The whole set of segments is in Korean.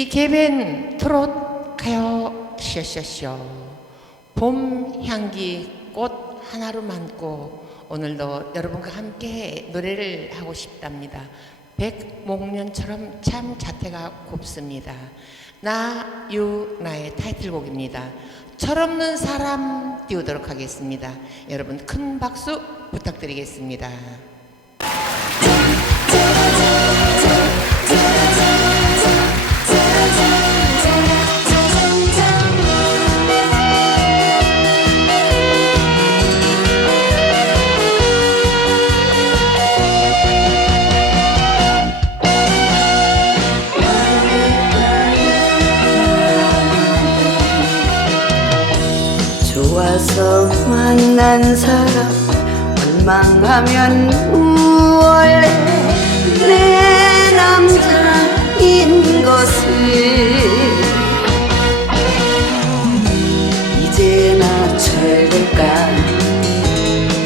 기계변 트롯 가요 쇼쇼쇼 봄 향기 꽃 하나로 만고 오늘도 여러분과 함께 노래를 하고 싶답니다. 백목련처럼 참 자태가 곱습니다. 나, 유, 나의 타이틀곡입니다. 철없는 사람 띄우도록 하겠습니다. 여러분 큰 박수 부탁드리겠습니다. 좋아서 만난 사람 원망하면 원래 내 남자인 것을 이제나 철들까?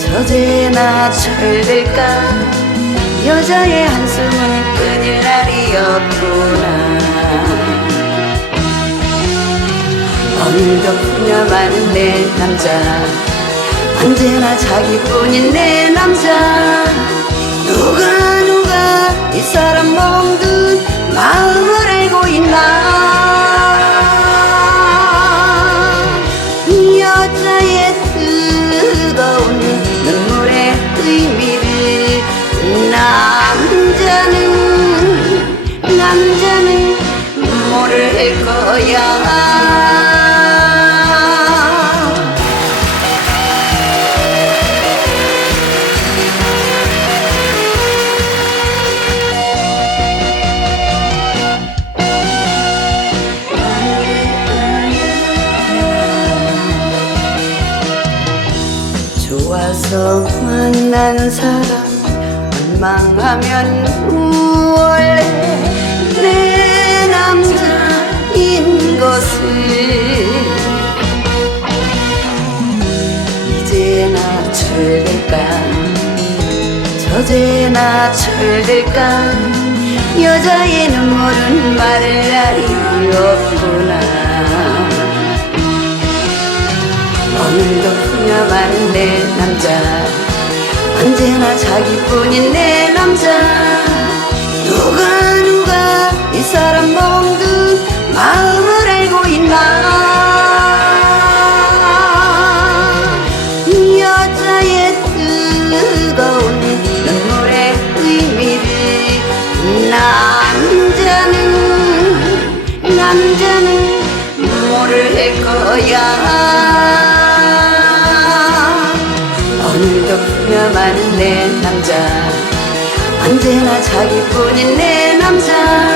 저제나 철들까? 여자의 한숨은 끊일 날이 없구 오늘도 풍요많은 내 남자. 언제나 자기뿐인 내 남자. 누가 누가 이 사람 멍든 마음을 알고 있나? 이 여자의 뜨거운 눈물의 의미를 남자는 남자는 모를 거야 좋아서 만난 사람 원망하면 원래 내 남자인 것을 이제나 철들까? 저제나 철들까? 여자의 눈물은 날이 없 언제나 자기뿐인 내 남자. 누가 누가 이 사람 멍든 마음을 알고 있나? 이 여자의 뜨거운 눈물의 의미를 남자는 남자는 모를 거야 풍요많은 내 남자. 언제나 자기뿐인 내 남자